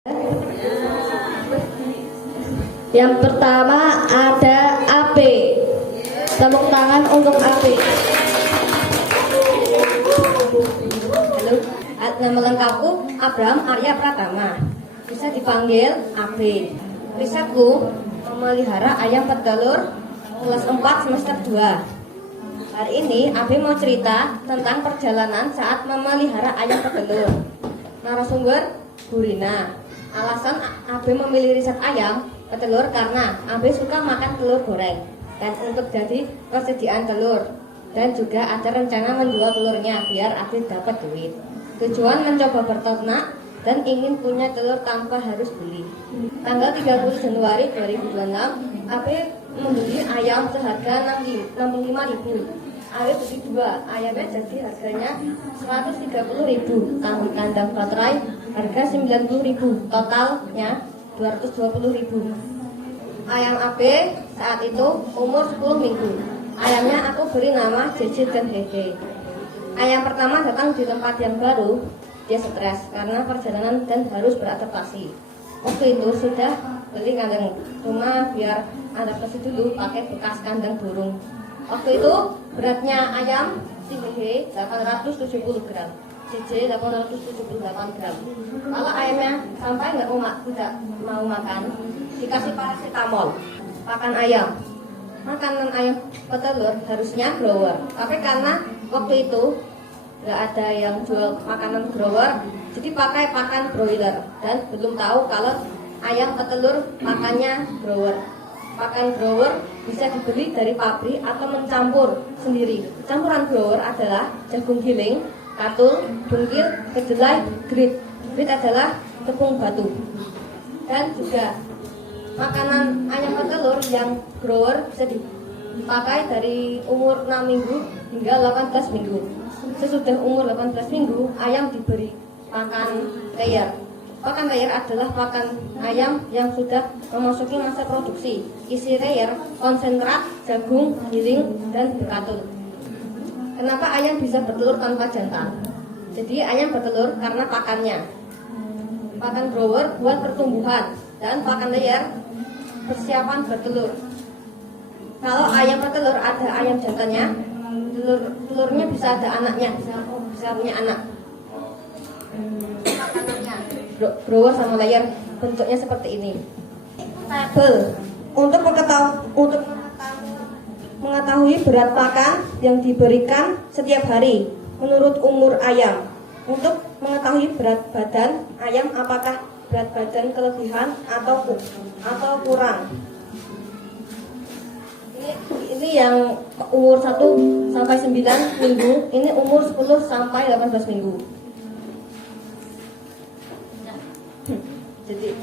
Yang pertama ada AB. Tepuk tangan untuk AB. Halo, nama lengkapku Abraham Arya Pratama. Bisa dipanggil AB. Risetku memelihara ayam petelur kelas 4 semester 2. Hari ini AB mau cerita tentang perjalanan saat memelihara ayam petelur. Narasumber Bu Rina. Alasan AB memilih riset ayam petelur karena AB suka makan telur goreng dan untuk jadi persediaan telur, dan juga ada rencana menjual telurnya biar AB dapat duit. Tujuan mencoba berternak dan ingin punya telur tanpa harus beli. Tanggal 30 Januari 2026 AB membeli ayam seharga 65.000. AB beli 2 ayamnya, jadi harganya 130.000. Kandang baterai harga 90.000, totalnya 220.000. Ayam AB saat itu umur 10 minggu. Ayamnya aku beri nama JJ dan Hehe. Ayam pertama datang di tempat yang baru, dia stres karena perjalanan dan harus beradaptasi. Waktu itu sudah beli kandang rumah biar adaptasi dulu pakai bekas kandang burung. Waktu itu beratnya ayam si Hehe 870 gram, JJ 878 gram. Kalau ayamnya sampai tidak mau makan, dikasih paracetamol. Pakan ayam, makanan ayam petelur harusnya grower, tapi karena waktu itu nggak ada yang jual makanan grower, jadi pakai pakan broiler dan belum tahu kalau ayam petelur makannya grower. Pakan grower bisa dibeli dari pabrik atau mencampur sendiri. Campuran grower adalah jagung giling, katul, bungkil, kedelai, grit. Grit adalah tepung batu. Dan juga makanan ayam petelur yang grower bisa dipakai dari umur 6 minggu hingga 18 minggu. Sesudah umur 18 minggu, ayam diberi pakan layer. Pakan layer adalah pakan ayam yang sudah memasuki masa produksi. Isi layer konsentrat, jagung, giling, dan bekatul. Kenapa ayam bisa bertelur tanpa jantan? Jadi ayam bertelur karena pakannya. Pakan grower buat pertumbuhan, dan pakan layer persiapan bertelur. Kalau ayam bertelur ada ayam jantannya, telurnya bisa ada anaknya, bisa punya anak. Makanannya grower sama layer bentuknya seperti ini. Tabel untuk mengetahui berat pakan yang diberikan setiap hari menurut umur ayam. Untuk mengetahui berat badan ayam, apakah berat badan kelebihan atau kurang. Ini yang umur 1 sampai 9 minggu, ini umur 10 sampai 18 minggu. Jadi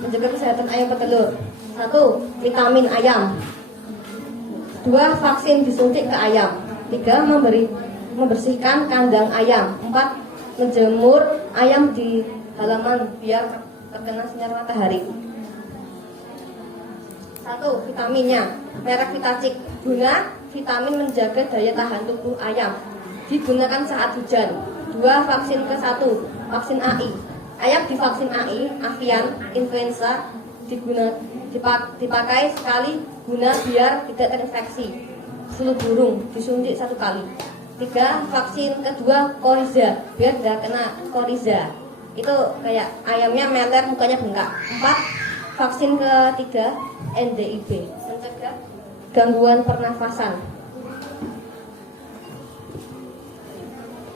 menjaga kesehatan ayam petelur. 1. Vitamin ayam. 2. Vaksin disuntik ke ayam. 3. Membersihkan kandang ayam. 4. Menjemur ayam di halaman biar terkena sinar matahari. 1. Vitaminnya. Merek Vitacik. Guna vitamin menjaga daya tahan tubuh ayam. Digunakan saat hujan. 2. Vaksin ke-1. Vaksin AI. Ayam divaksin AI, avian, influenza dipakai sekali guna biar tidak terinfeksi. Flu burung disuntik 1 kali. 3. Vaksin kedua koriza, biar tidak kena koriza. Itu kayak ayamnya meler, mukanya bengkak. 4. Vaksin ketiga NDIB, mencegah gangguan pernafasan.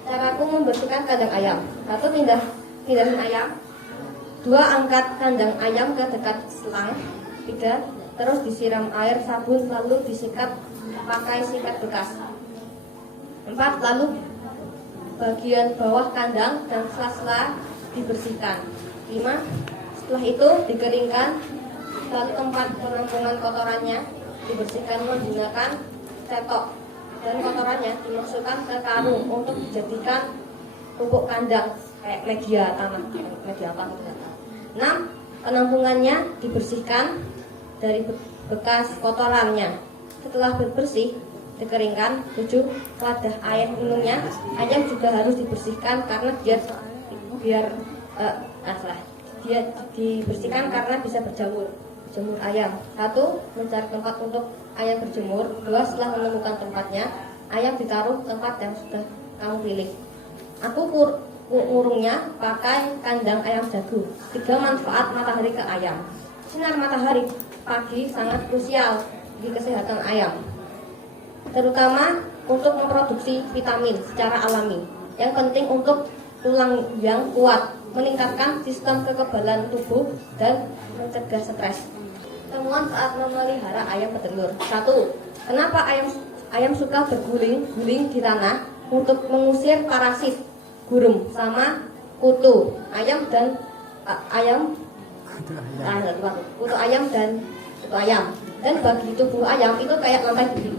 Caraku membersihkan kandang ayam. 1. Pindahin ayam. 2. Angkat kandang ayam ke dekat selang. 3. Terus disiram air sabun lalu disikat pakai sikat bekas. 4. Lalu bagian bawah kandang dan sela-sela dibersihkan. 5. Setelah itu dikeringkan, lalu tempat penampungan kotorannya dibersihkan menggunakan cetok, dan kotorannya dimasukkan ke karung untuk dijadikan pupuk kandang kayak media tanah, media apa gitu. 6. Penampungannya dibersihkan dari bekas kotorannya. Setelah bersih, dikeringkan. 7. Wadah air minumnya ayam juga harus dibersihkan karena biar dia dibersihkan karena bisa berjamur. Jemur ayam. 1. Mencari tempat untuk ayam berjemur. 2. Setelah menemukan tempatnya, ayam ditaruh tempat yang sudah kamu pilih. Aku ngurungnya pakai kandang ayam jago. 3. Manfaat matahari ke ayam. Sinar matahari pagi sangat krusial di kesehatan ayam, terutama untuk memproduksi vitamin secara alami yang penting untuk tulang yang kuat, meningkatkan sistem kekebalan tubuh dan mencegah stres. Temuan saat memelihara ayam petelur. 1. Kenapa ayam suka berguling-guling di tanah untuk mengusir parasit, burung sama kutu ayam dan kutu ayam dan bagi tubuh ayam itu kayak lantai bumi.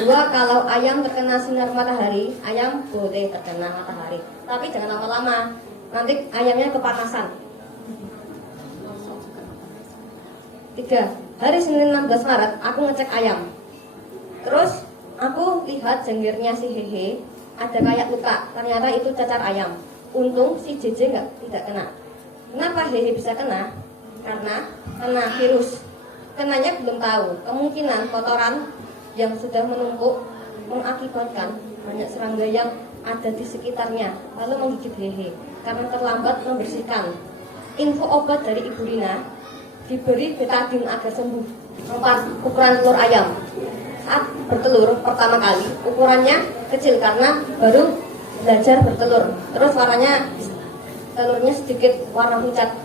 2. Kalau ayam terkena sinar matahari, ayam boleh terkena matahari, tapi jangan lama-lama, nanti ayamnya kepanasan. 3. Hari Senin 16 Maret aku ngecek ayam, terus aku lihat jenggirnya si Hehe ada kayak luka, ternyata itu cacar ayam. Untung si JJ tidak kena. Kenapa Hehe bisa kena? Karena kena virus. Kenanya belum tahu. Kemungkinan kotoran yang sudah menumpuk mengakibatkan banyak serangga yang ada di sekitarnya lalu menggigit Hehe karena terlambat membersihkan. Info obat dari Ibu Rina, diberi betadine agar sembuh. 4. Ukuran telur ayam. Saat bertelur pertama kali ukurannya kecil karena baru belajar bertelur. Terus telurnya sedikit warna pucat.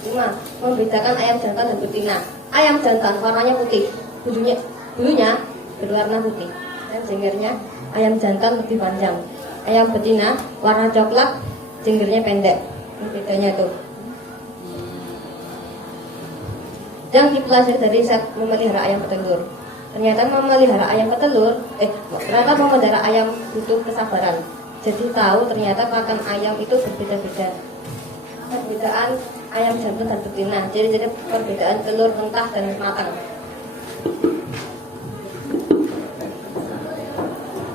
5. Membedakan ayam jantan dan betina. Ayam jantan warnanya putih, bulunya berwarna putih, dan jenggirnya ayam jantan lebih panjang. Ayam betina warna coklat, jenggirnya pendek. Ini bedanya tuh. Yang dipelajari dari saat memelihara ayam petelur. Ternyata memelihara ayam butuh kesabaran. Jadi tahu ternyata makan ayam itu berbeda-beda. Perbedaan ayam jantan dan betina. Jadi perbedaan telur mentah dan matang.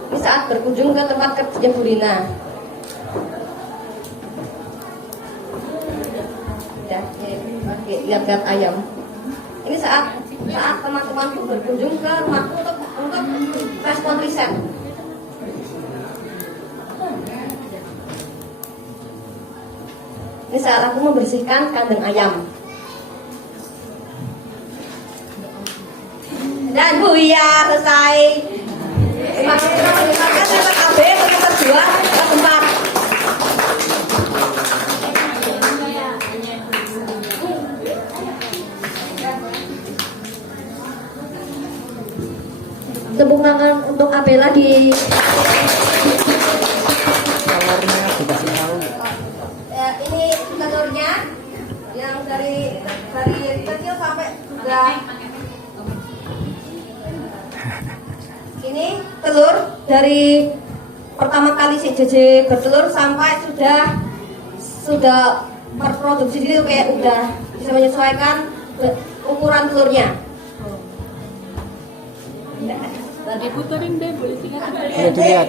Ini saat berkunjung ke tempat kerja Bu Rina. Ya, lihat-lihat ayam. Ini saat teman-temanku berkunjung ke rumahku untuk respon riset. Ini saat aku membersihkan kandang ayam. Dan buyar selesai. Terima kasih Pak KB untuk kedua, keempat. Tepuk tangan untuk AB lagi. Ini telurnya yang dari kecil sampai sudah. Ini telur dari pertama kali si JJ bertelur sampai sudah berproduksi, jadi kayak udah bisa menyesuaikan ukuran telurnya. Diputerin deh, boleh dilihat. Boleh dilihat.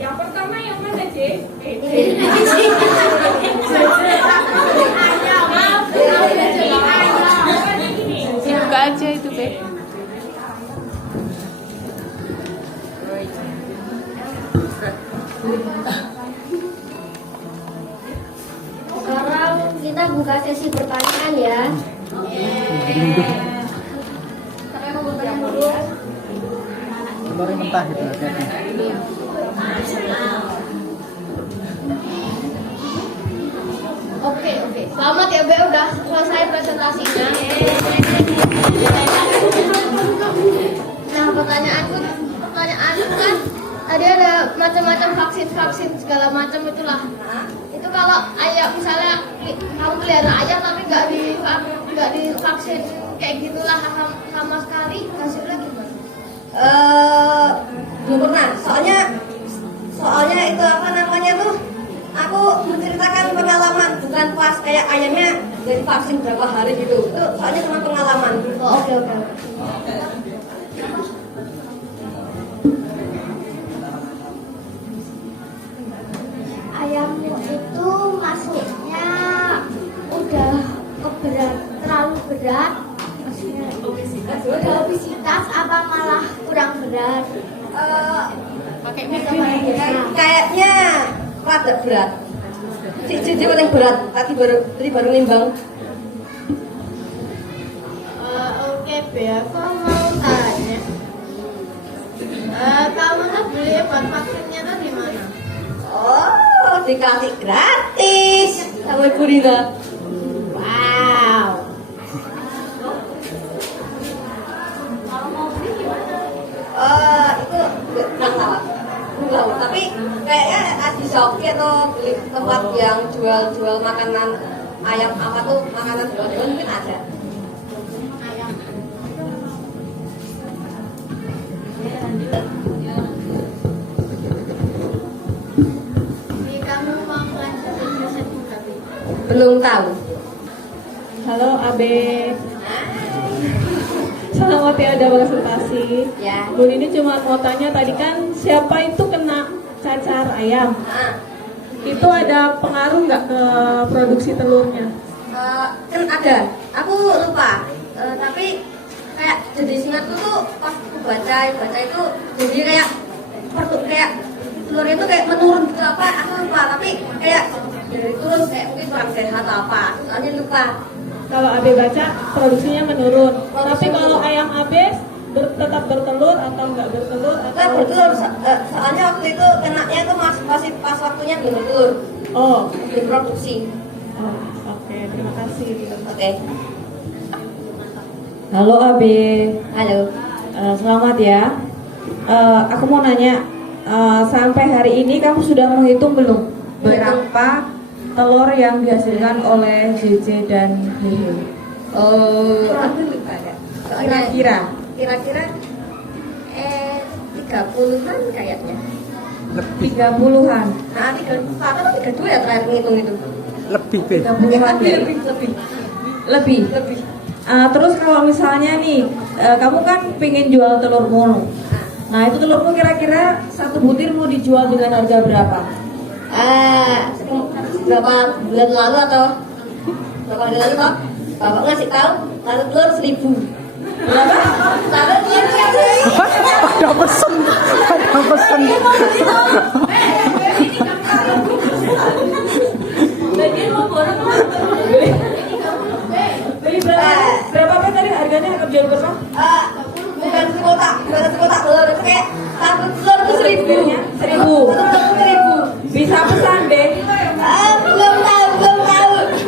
Yang pertama yang mana, J? Buka aja itu, Beb. Sekarang kita buka sesi pertanyaan ya. Sampai mau bertanya dulu. Telurnya mentah gitu. Oke. Selamat ya, Be, udah selesai presentasinya. Nah, pertanyaanku kan tadi ada macam-macam vaksin segala macam itulah. Itu kalau ayam misalnya kamu pelihara ayam tapi nggak divaksin kayak gitulah sama sekali, hasilnya gimana? Belum pernah. Soalnya itu apa namanya tuh? Aku menceritakan pengalaman, bukan pas kayak ayamnya dari vaksin berapa hari gitu. Itu soalnya cuma pengalaman. Oh, oke. Pakai mic. Kayaknya rada berat. Si Cici paling berat. Tadi baru nimbang. Oke, Bea, aku mau tanya. Kamu tuh beli obat vaksinnya tuh di mana? Oh, dikasih gratis sama Ibu Rina. Wow. Itu nggak tahu. Belum tahu. Tapi kayaknya di Shopee atau beli tempat yang jual makanan ayam apa tuh makanan hewan mungkin ada. Jadi kamu mau lanjutin risetmu tapi? Belum tahu. Halo Abe, selamat ya ada konsultasi. Ya. Bu ini cuma mau tanya tadi kan siapa itu kena cacar ayam? Ah, Itu ada pengaruh nggak ke produksi telurnya? kan ada. Aku lupa. Tapi kayak jadi singkatku tuh pas aku baca itu jadi kayak telurnya itu kayak menurun gitu apa aku lupa tapi kayak dari turun kayak mungkin kurang sehat atau apa soalnya lupa. Kalau Abe baca produksinya menurun. Tapi kalau ayam Abe tetap bertelur atau nggak bertelur Kita atau? bertelur soalnya waktu itu kenaknya itu masih pas waktunya belum bertelur Oh, belum produksi. oh oke, terima kasih. Oke. Halo Abe, Halo. selamat ya. Aku mau nanya, sampai hari ini kamu sudah menghitung belum berapa telur yang dihasilkan oleh JJ dan Hehe? Aku lupa ya. Soalnya Kira-kira 30-an kayaknya. 30-an. Nah, 31 atau 32 ya terakhir ngitung itu. Lebih, Be. 30-an ya? Lebih. Terus kalau misalnya nih, kamu kan pengen jual telur mulu. Nah itu telurmu kira-kira satu butir mau dijual dengan harga berapa? Berapa bulan lalu atau berapa hari lalu toh? Bapak ngasih tahu satu telur 1.000. Berapa? Satu telur 1.000. Ada pesen. Ada pesen. Beli berapa? Berapa apa tadi harganya harga jual berapa? Bukan sekotak telur itu kayak satu telur itu 1.000. 1.000. Satu telur 1.000. Bisa pesan deh. Belum tahu.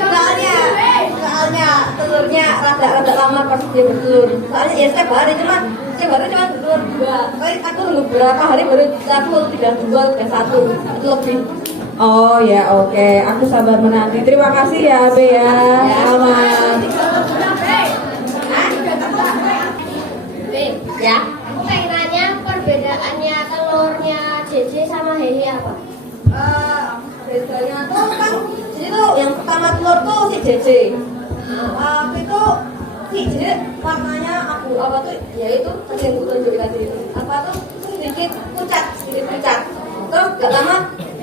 Soalnya telurnya rada lama pas dia bertelur. Soalnya ya setiap hari cuma bertelur 2. Tapi aku nunggu berapa hari baru aku 32, 31 itu lebih. Oh ya oke, aku sabar menanti. Terima kasih ya Abe ya. Selamat. Ya. Aku pengen nanya perbedaannya telurnya JJ sama Hehe apa? Bedanya tuh kan jadi tuh yang pertama telur tuh si JJ. Itu si JJ warnanya abu apa tuh ya itu tadi yang gue tunjukin tadi apa tuh sedikit pucat. Terus gak lama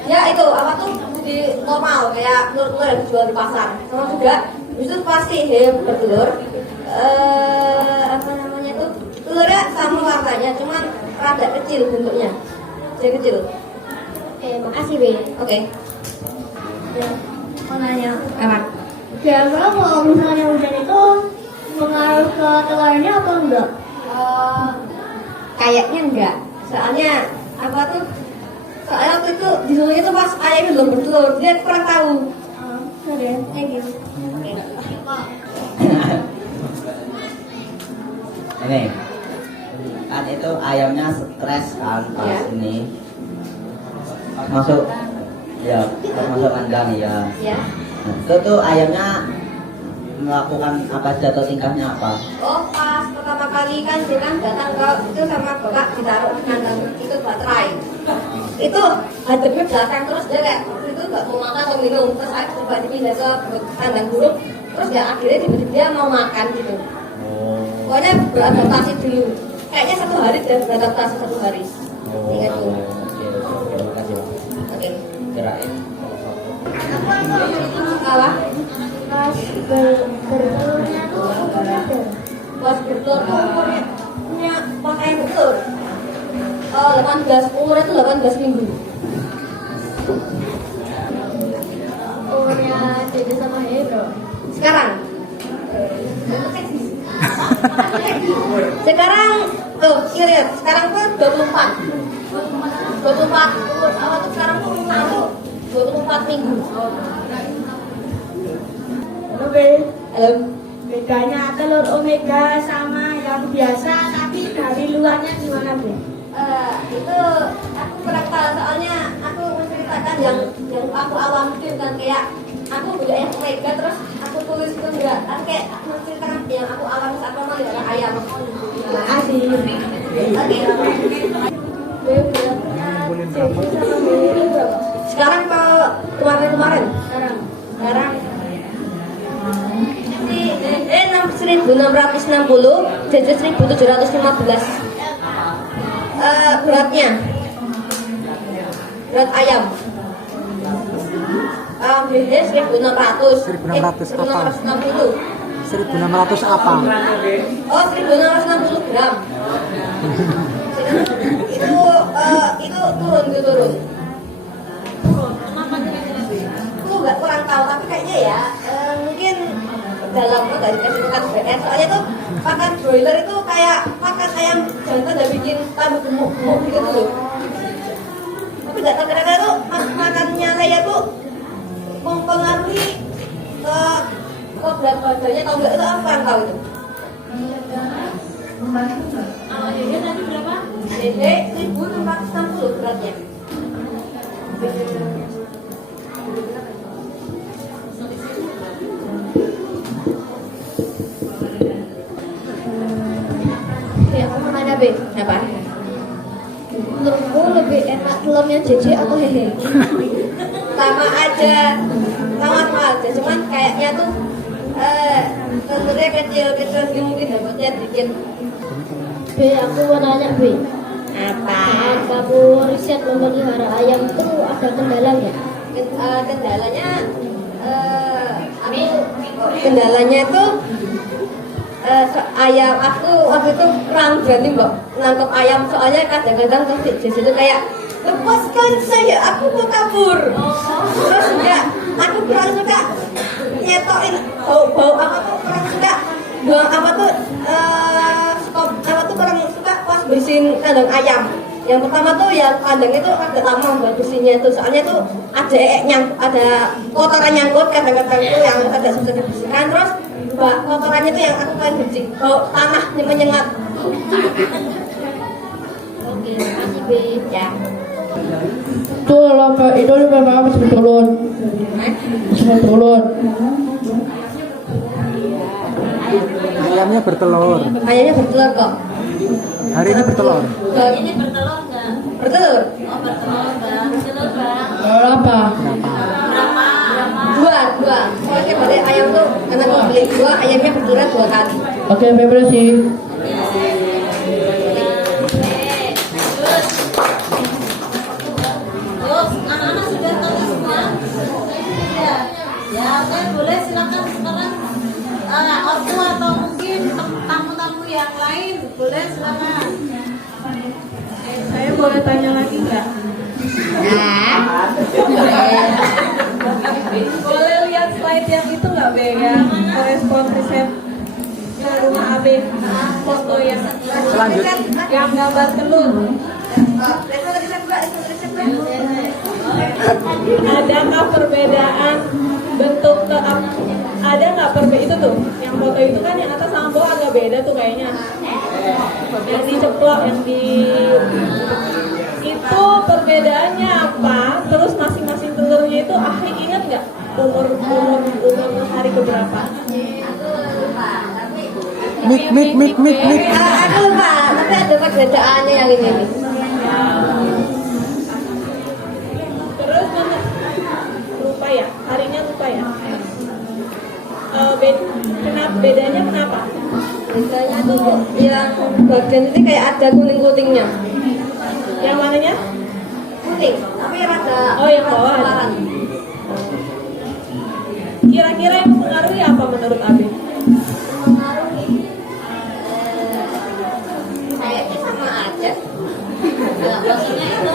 ya itu apa tuh di normal kayak telur yang dijual di pasar. Sama juga itu pasti bertelur apa namanya tuh telurnya sama warnanya cuman rada kecil bentuknya kecil. Oke, makasih Be. Oke. Ya, mau nanya apa? Kira-kira kalau misalnya hujan itu mengaruh ke telurnya atau enggak? Kayaknya enggak. Soalnya apa tuh? Soalnya waktu itu disuruhnya tuh pas ayamnya belum bertelur, dia kurang tahu. Oke, thank you. Ini kan itu ayamnya stres kan pas Ya. ini masuk masuk kandang ya. Ya. Nah, itu tuh ayamnya melakukan apa jatuh tingkahnya apa? Oh pas pertama kali kan dia kan datang ke itu sama bapak ditaruh di kandang itu baterai. Itu hadapnya belakang terus dia kayak waktu itu nggak mau makan atau minum terus saya coba dipindah ke kandang burung terus ya akhirnya tiba-tiba dia mau makan gitu. Pokoknya beradaptasi dulu. Kayaknya 1 hari dia beradaptasi 1 hari. Ingat tuh. Oke, terima kasih. Oke. Kirain Apa? Pas bertelurnya tuh umurnya berapa? Pas bertelur tuh umurnya punya pakaian bertelur. umurnya itu 18 minggu. Umurnya Dede sama Hehe bro. Sekarang. Sekarang tuh, lihat. Sekarang tuh 24. 24 umur apa tuh sekarang tuh umurnya tuh 24 minggu. Oke. Halo. Bedanya telur omega sama yang biasa, tapi dari luarnya gimana Bu? Itu aku kurang tahu soalnya aku menceritakan yang aku alami kan kayak aku beli ayam omega terus aku tulis itu enggak kan kayak aku menceritakan yang aku alami saat memelihara ayam. Asik. Oke. Sekarang ke kemarin. Sekarang 1660, jadi 1715. Beratnya, berat ayam. Ini 1600. 1600 apa? 1660. 1600 apa? Oh, 1660 gram. Itu turun. Aku nggak kurang tahu, tapi kayaknya ya mungkin dalam dari kesimpulan BS. Soalnya tuh pakan broiler itu kayak pakan ayam jantan dan bikin tambah gemuk gitu loh. Tapi nggak tahu kadang-kadang tuh makannya saya tuh mempengaruhi ke berat badannya atau enggak, itu aku kurang tahu itu. Dede tadi berapa? Dede 1660 beratnya. Ya, aku mau nanya Be. Apa? Menurutmu lebih enak telurnya Jeje atau Hehe? Sama aja, cuman kayaknya tuh telurnya kecil sih mungkin dapatnya dikit. Be, aku mau nanya Be. Apa? Saat kamu riset memelihara ayam itu ada kendala nggak? Kendalanya itu ayam aku waktu itu kurang berani mbak nangkep ayam, soalnya kadang-kadang tuh di situ kayak lepaskan saya, aku mau kabur. Terus juga aku kurang suka nyetokin bau apa tuh, kurang suka buang apa tuh stop apa tuh, kurang suka pas bersihin kandang ayam. Yang pertama tuh yang kandang itu agak lama buat bersihnya itu, soalnya tuh ada kotoran nyangkut kadang-kadang tuh yang agak susah dibersihkan. Terus kotorannya tuh yang aku paling benci, bau tanah yang menyengat. Oke, makasih Be. Ya. Tuh lomba itu memang harus turun. Ayamnya bertelur. Ayamnya bertelur kok. Hari ini bertelur. Ini bertelur nggak? Bertelur. Oh bertelur bang. Bertelur bang. Berapa? Dua. Soalnya pada ayam tuh karena aku beli dua, ayamnya bertelur 2 kali. Oke, beberapa sih. Anak-anak sudah tahu semua? Ya, oke, boleh silakan sekarang ortu atau mungkin tamu-tamu yang lain, boleh silakan. Saya boleh tanya lagi nggak? Boleh lihat slide yang itu nggak Be, yang korespon riset ke rumah AB, foto yang gambar telur. Adakah perbedaan bentuk ada nggak perbedaan itu tuh yang foto itu kan yang atas sama bawah agak beda tuh kayaknya, yang diceplok yang di itu perbedaannya apa, terus masing-masing telurnya itu ahli ingat nggak umur hari keberapa? Mik. Aku lupa, tapi ada perbedaannya yang ini nih. Terus lupa ya, harinya lupa ya. Bedanya kenapa? Bedanya tuh yang bagian ini kayak ada kuning-kuningnya. Yang mananya? Kuning, tapi rada. Oh, yang bawah. transparan. Kira-kira yang mempengaruhi apa menurut Abi? Mempengaruhi kayaknya sama aja. maksudnya itu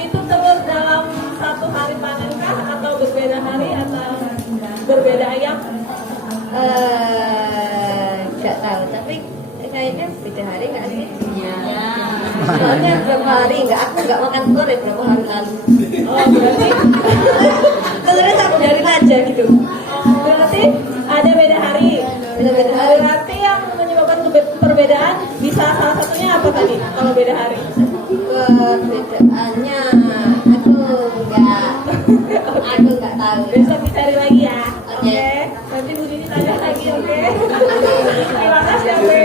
itu telur dalam satu hari panen kah atau berbeda hari atau berbeda ayam? Nggak tahu, tapi kayaknya beda hari nggak sih? ya. Soalnya berapa hari aku nggak makan telur ya berapa hari lalu. Oh berarti Telurnya aku biarin aja gitu. berarti ada beda hari. Beda-beda hari. Berarti yang menyebabkan perbedaan bisa salah satunya apa tadi kalau beda hari? Perbedaannya aku nggak tahu. Besok dicari lagi ya. Oke. Oke. Nanti Bu Dini tanya lagi, oke? Terima kasih ya, Be.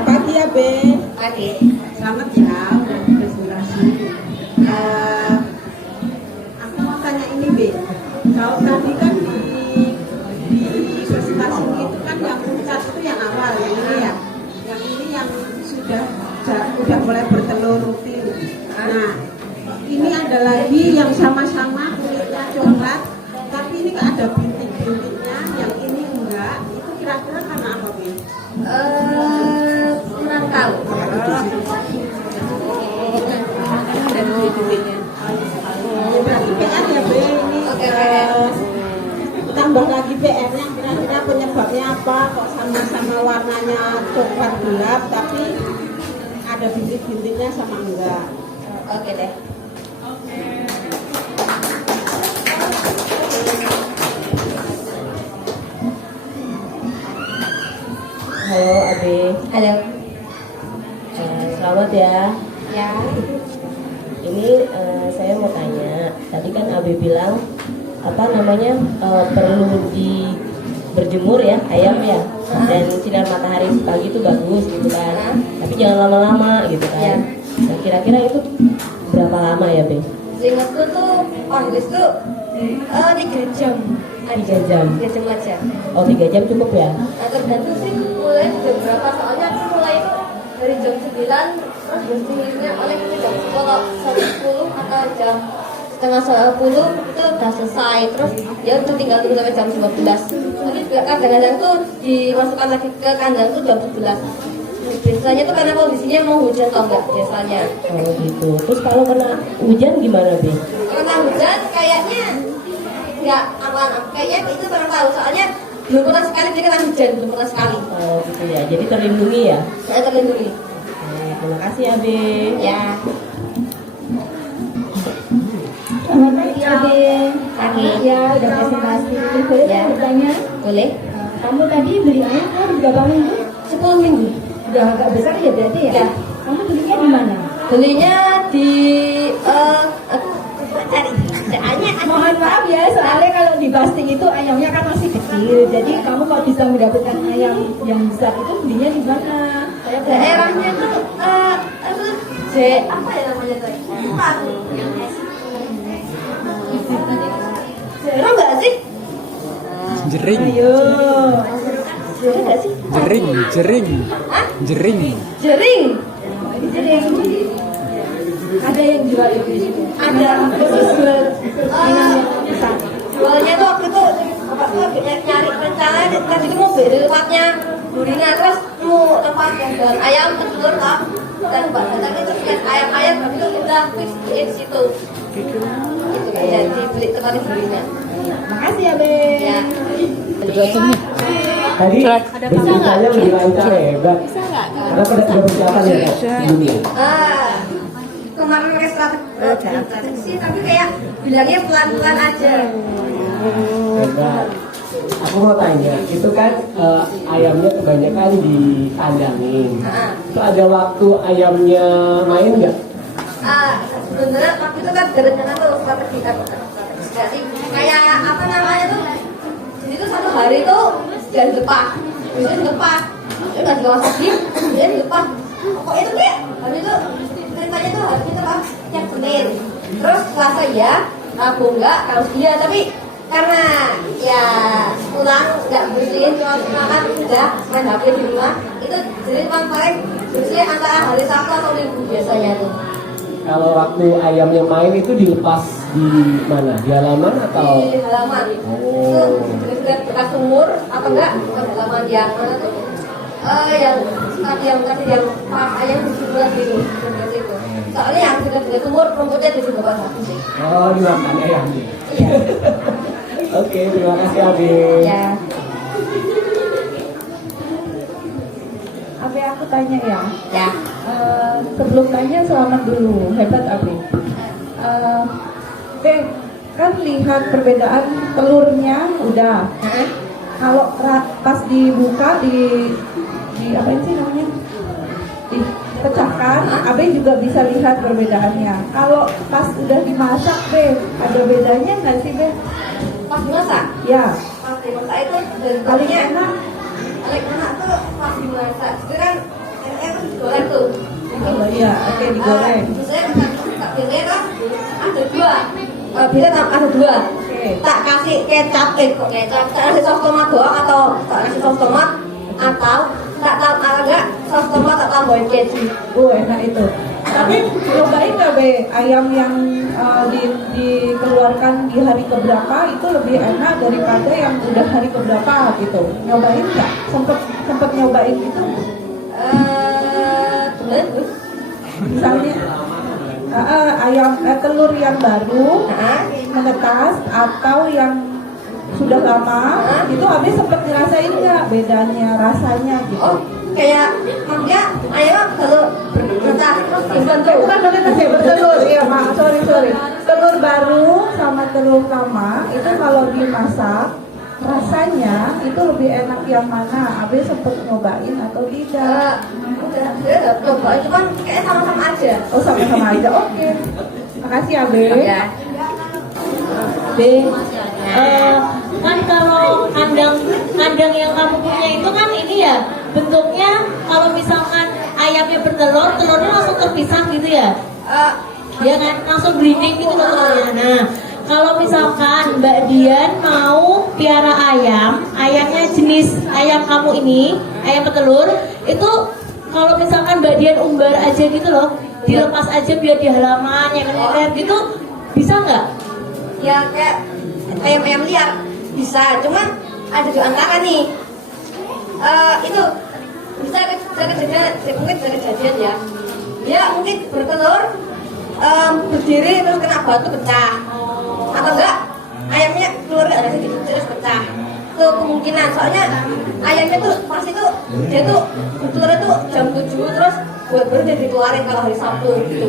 Pagi ya, Be. Oke. Selamat ya, udah presentasi. Aku mau tanya ini, Be. Kalau tadi kan di presentasi itu kan yang puncak itu yang awal, yang ini ya. Yang ini yang sudah mulai bertelur rutin. Nah, ini ada lagi yang sama-sama kulitnya coklat, tapi ini nggak ada bintik-bintiknya. Yang ini enggak. Itu kira-kira karena apa, Be? Kurang tahu. Berarti PR ya, Be, ini Oke. tambah lagi PR-nya kira-kira penyebabnya apa, kok sama-sama warnanya coklat gelap tapi ada bintik-bintiknya sama enggak. Oke deh. Halo Abi, Halo. selamat ya. Ya. Ini saya mau tanya, tadi kan Abi bilang apa namanya perlu berjemur ya ayam ya, dan sinar matahari pagi itu bagus gitu kan, tapi jangan lama-lama gitu Ya. kan. Nah, kira-kira itu berapa lama ya Be? Seingatku tuh Inggris tuh 3 jam. 3 jam. 3 jam aja. Oh 3 jam cukup ya? Nah, tergantung sih mulai jam berapa, soalnya aku mulai itu dari jam 9 terus bersihnya oleh jam 10 atau jam setengah 10 itu udah selesai, terus ya udah tinggal tunggu sampai jam 12. Tapi juga kadang-kadang tuh dimasukkan lagi ke kandang tuh jam 11. Biasanya tuh karena kondisinya mau hujan atau enggak biasanya. Oh gitu. Terus kalau kena hujan gimana Be? Karena hujan kayaknya nggak aman, kayaknya itu pernah tahu, soalnya belum pernah sekali dia kena hujan, belum pernah sekali. Oh gitu ya, jadi terlindungi ya? Saya terlindungi. Terima kasih ya Be. Ya. Selamat pagi, Abe. Pagi. Ya, udah presentasi. Boleh Ya. saya bertanya? Boleh? Kamu tadi beli ayam kan berapa minggu? 10 minggu. Udah agak besar ya berarti ya? Ya. Kamu belinya di mana? Belinya di cari. Mohon maaf ya, soalnya kalau di Basting itu ayamnya kan masih kecil. Jadi kamu kalau bisa mendapatkan ayam yang besar itu belinya di mana? Saya Daerahnya tuh apa ya namanya tuh? Lupa aku. Daerah nggak sih? Jering, Daerah nggak sih? jering. Jering. ada yang jual itu di situ. Ada khusus jual. Jualnya tuh waktu itu bapak tuh nyari rencana tadi itu mau beli tempatnya Durina, terus mau tempat yang jual ayam telur lah, dan mbak datang itu lihat ayam tapi itu udah fix di situ. Gitu ya, dibeli tempat Durina. Makasih ya, Be. Ya. Tadi beritanya lebih lancar hebat. Karena pada sudah persiapan ya Kak, sebelumnya. Kemarin pakai strategi tapi kayak bilangnya pelan-pelan aja. Hebat. Aku mau tanya, itu kan ayamnya kebanyakan dikandangin. Itu ada waktu ayamnya main nggak? Sebenarnya waktu itu kan berencana tuh strategi jadi kayak apa namanya tuh, jadi tuh satu hari tuh jangan lepas, bisa dilepas, ya nggak dilepas lagi, dia dilepas. Pokoknya itu kayak hari itu ceritanya tuh hari itu lah yang Senin, terus Selasa ya, Rabu enggak, kalau dia tapi karena ya pulang nggak bersihin, cuma makan udah main HP di rumah, itu jadi cuma paling bersih antara hari Sabtu atau Minggu biasanya tuh. kalau waktu ayamnya main itu dilepas di mana? Di halaman atau? Di halaman. Oh. Itu dekat bekas sumur atau enggak? Bukan halaman yang mana tuh? Yang pas ayam di sebelah sini. Seperti itu. Soalnya yang dekat sumur rumputnya di sebelah satu sih. Oh, dimakan ayamnya. Iya. Oke, terima kasih Abi. Ya. Abi aku tanya ya. Ya. Sebelum tanya selamat dulu, hebat Abi. Kan lihat perbedaan telurnya udah. Kalau pas dibuka di apa sih namanya? Dipecahkan, Abe juga bisa lihat perbedaannya. Kalau pas udah dimasak, Be, ada bedanya nggak sih, Be? Pas dimasak? Ya. Pas dimasak itu dari Paling enak. Paling enak tuh pas dimasak. Itu kan enaknya tuh digoreng tuh. Oh iya, oke digoreng. Biasanya biasanya kan ada dua. Biasanya ada dua. Tak kasih kecap, tak kasih saus tomat doang atau tak kasih saus tomat atau tak tambah enggak saus tomat tak tambahin keju. Enak itu. Tapi cobain nggak Be, ayam yang dikeluarkan di hari keberapa itu lebih enak daripada yang udah hari keberapa gitu. Nyobain nggak? Sempet nyobain itu? Misalnya telur yang baru menetas atau yang sudah lama itu habis sempet ngerasain nggak bedanya rasanya gitu? Kayak maksudnya ayam kalau menetas terus dibantu Bukan menetas ya, bertelur ya mak, sorry telur baru sama telur lama itu kalau dimasak rasanya itu lebih enak yang mana? Abe sempet nyobain atau tidak? Udah coba, cuman kayak sama-sama aja. Oh sama-sama aja, oke. Makasih Abe. Ya. Kan kalau kandang yang kamu punya itu kan ini ya bentuknya kalau misalkan ayamnya bertelur, telurnya langsung terpisah gitu ya? Ya kan langsung grinding gitu loh telurnya. Nah, kalau misalkan Mbak Dian mau piara ayamnya jenis ayam kamu ini, ayam petelur, itu kalau misalkan Mbak Dian umbar aja gitu loh, dilepas aja biar di halaman yang kayak gitu, bisa nggak? Ya kayak ayam-ayam liar bisa, cuma ada di antara nih. Itu bisa kejadian, mungkin bisa kejadian ya. Ya mungkin bertelur, berdiri terus kena batu pecah, atau enggak ayamnya keluarnya ada sedikit terus pecah. Itu kemungkinan, soalnya ayamnya tuh pas itu dia tuh bertelur itu jam 7 terus baru dia dikeluarin kalau hari Sabtu gitu.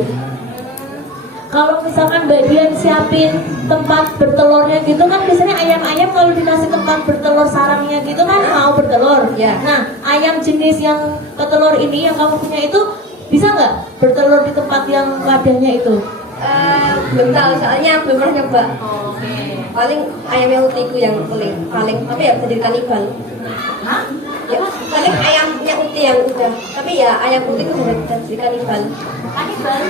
Kalau misalkan Mbak Dian siapin tempat bertelurnya gitu kan biasanya ayam-ayam kalau dikasih tempat bertelur sarangnya gitu kan mau bertelur. Ya. Nah, ayam jenis yang petelur ini yang kamu punya itu bisa nggak bertelur di tempat yang wadahnya itu? Belum tahu, soalnya belum pernah nyoba. Paling ayamnya utiku yang paling apa ya bisa jadi kanibal. Hah? Ya, paling ayamnya uti yang udah. Tapi ya ayam utiku bisa jadi kanibal.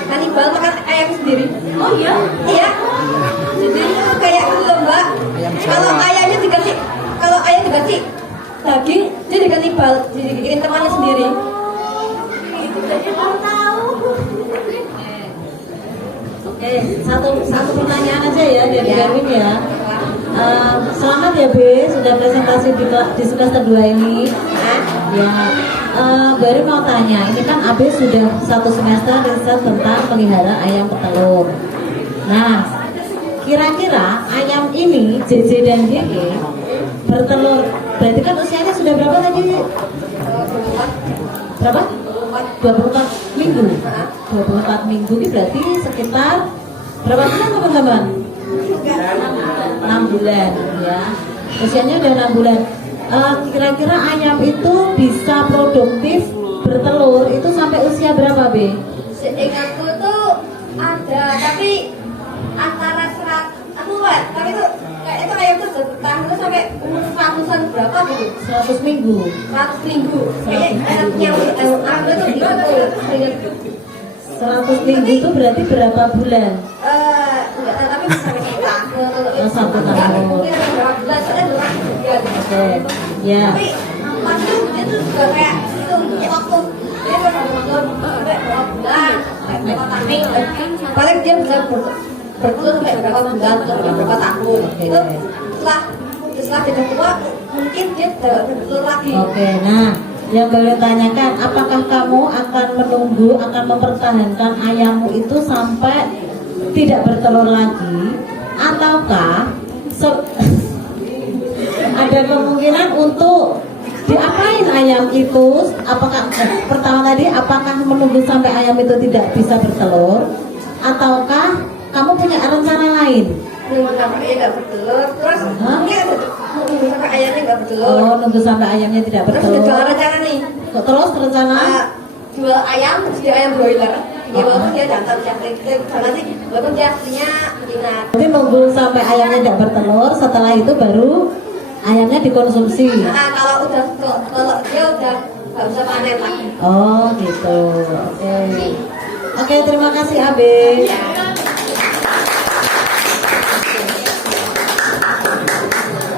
Kanibal makan ayam sendiri. Oh iya? Iya. Jadi kayak gitu loh Mbak. Kalau ayam dikasih daging, dia jadi kanibal, jadi bikin temannya sendiri. Itu jadi baru tahu. Oke, satu pertanyaan aja ya biar digabung ya. Selamat ya B, sudah presentasi di semester 2 ini. Ya, baru mau tanya, ini kan AB sudah 1 semester riset tentang pelihara ayam petelur. Nah, kira-kira ayam ini JJ dan JG bertelur, berarti kan usianya sudah berapa tadi? Berapa? 24 minggu. 24 minggu ini berarti sekitar berapa bulan teman-teman? 6 bulan ya. Usianya udah 6 bulan. Kira-kira ayam itu bisa produktif bertelur itu sampai usia berapa, B? Seingatku tuh ada, tapi antara 100 tapi itu kayak itu ayam tuh bertahan tuh sampai umur 100-an berapa gitu? 100 minggu. 100 minggu. Kayaknya anaknya tuh gitu tuh. 100 minggu itu berarti berapa bulan? Enggak tahu, tapi bisa sampai kita. Oh, 1 tahun. Mungkin berapa bulan? Soalnya belum ada. Oke. Ya. Tapi pas itu dia Nggak kayak itu waktu dia bertelur sampai berapa bulan, berapa tahun. Paling dia bisa bertelur sampai berapa bulan atau berapa tahun. Itu setelah dia tua mungkin dia bertelur lagi. Oke, nah yang boleh tanyakan, apakah kamu akan menunggu, akan mempertahankan ayammu itu sampai tidak bertelur lagi, ataukah ada kemungkinan untuk diapain ayam itu? Apakah pertama tadi, apakah menunggu sampai ayam itu tidak bisa bertelur, ataukah kamu punya rencana lain? Nunggu sampai dia nggak bertelur, terus nunggu sampai ayamnya nggak bertelur. Oh, nunggu sampai ayamnya tidak Terus bertelur. ada rencana nih. Terus rencana? Jual ayam, jadi ayam broiler. Ya walaupun dia jantan cantik, karena sih walaupun dia aslinya ingat. Jadi nunggu sampai ayamnya tidak bertelur, setelah itu baru ayamnya dikonsumsi. Nah, kalau dia udah nggak bisa panen lagi. Oh gitu. Oke. Oke, terima kasih Abe.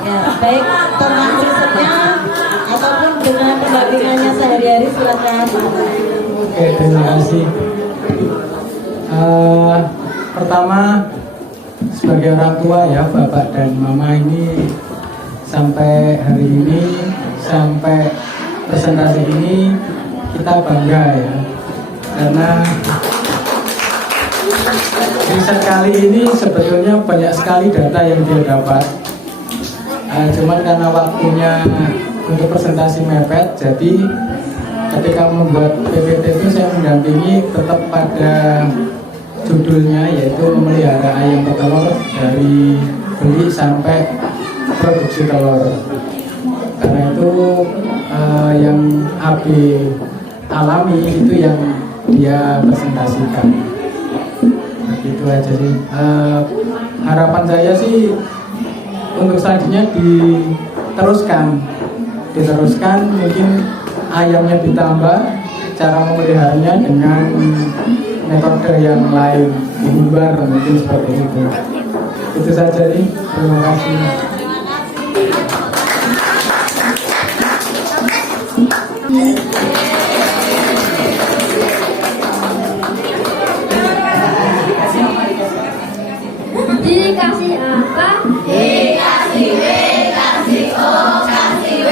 Ya, baik tentang risetnya ataupun dengan pendampingannya sehari-hari silakan. Oke, terima kasih. Pertama, sebagai orang tua ya, bapak dan mama ini sampai hari ini, sampai presentasi ini kita bangga ya, karena riset kali ini sebetulnya banyak sekali data yang dia dapat. Cuman karena waktunya untuk presentasi mepet, jadi ketika membuat PPT itu saya mendampingi tetap pada judulnya, yaitu memelihara ayam petelur dari beli sampai produksi telur. Karena itu yang AB alami itu yang dia presentasikan. Itu aja sih. Harapan saya sih untuk selanjutnya diteruskan mungkin ayamnya ditambah, cara memeliharanya dengan metode yang lain di luar, mungkin seperti itu. Itu saja nih, terima kasih. Dikasih apa? Dikasih W, kasih O, kasih W.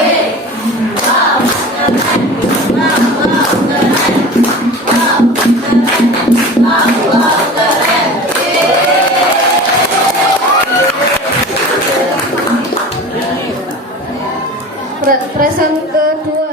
Present kedua.